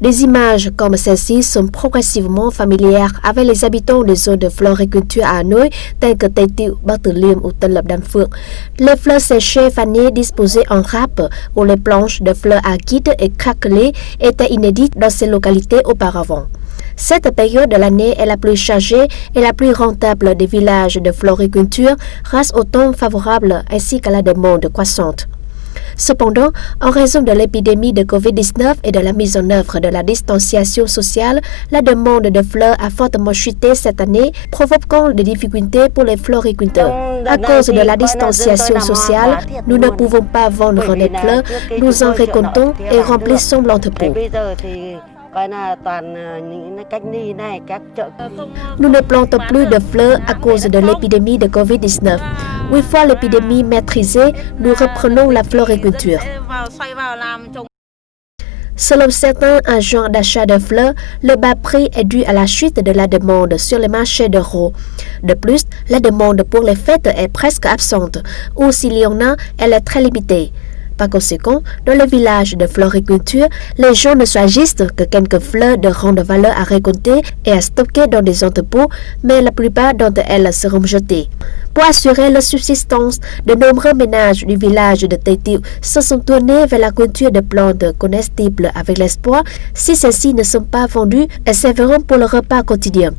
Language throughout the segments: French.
Des images comme celle-ci sont progressivement familières avec les habitants des zones de floriculture à Hanoï, telles que Tây Tiệu, Bắc Từ Liêm ou Tân Lập Đan Phượng. Les fleurs séchées fanées disposées en râpe ou les planches de fleurs aguides et craquelées étaient inédites dans ces localités auparavant. Cette période de l'année est la plus chargée et la plus rentable des villages de floriculture grâce au temps favorable ainsi qu'à la demande croissante. Cependant, en raison de l'épidémie de Covid-19 et de la mise en œuvre de la distanciation sociale, la demande de fleurs a fortement chuté cette année, provoquant des difficultés pour les floriculteurs. À cause de la distanciation sociale, nous ne pouvons pas vendre des fleurs, nous en récoltons et remplissons l'entrepôt. Nous ne plantons plus de fleurs à cause de l'épidémie de Covid-19. Une fois l'épidémie maîtrisée, nous reprenons la floriculture. Selon certains agents d'achat de fleurs, le bas prix est dû à la chute de la demande sur les marchés d'euros. De plus, la demande pour les fêtes est presque absente, ou s'il y en a, elle est très limitée. Par conséquent, dans le village de floriculture, les gens ne choisissent que quelques fleurs de grande valeur à récolter et à stocker dans des entrepôts, mais la plupart d'entre elles seront jetées. Pour assurer la subsistance, de nombreux ménages du village de Tây Tiệu se sont tournés vers la culture de plantes comestibles avec l'espoir, si celles-ci ne sont pas vendues, elles serviront pour le repas quotidien.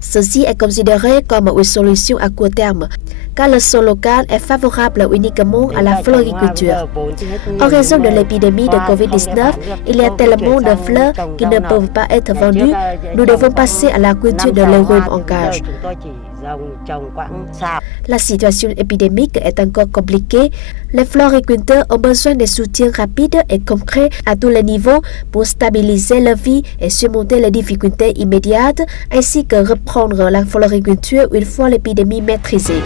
Ceci est considéré comme une solution à court terme, car le sol local est favorable uniquement à la floriculture. En raison de l'épidémie de Covid-19, il y a tellement de fleurs qui ne peuvent pas être vendues. Nous devons passer à la culture de légumes en cage. La situation épidémique est encore compliquée. Les floriculteurs ont besoin de soutien rapide et concret à tous les niveaux pour stabiliser leur vie et surmonter les difficultés immédiates, ainsi que reprendre la floriculture une fois l'épidémie maîtrisée.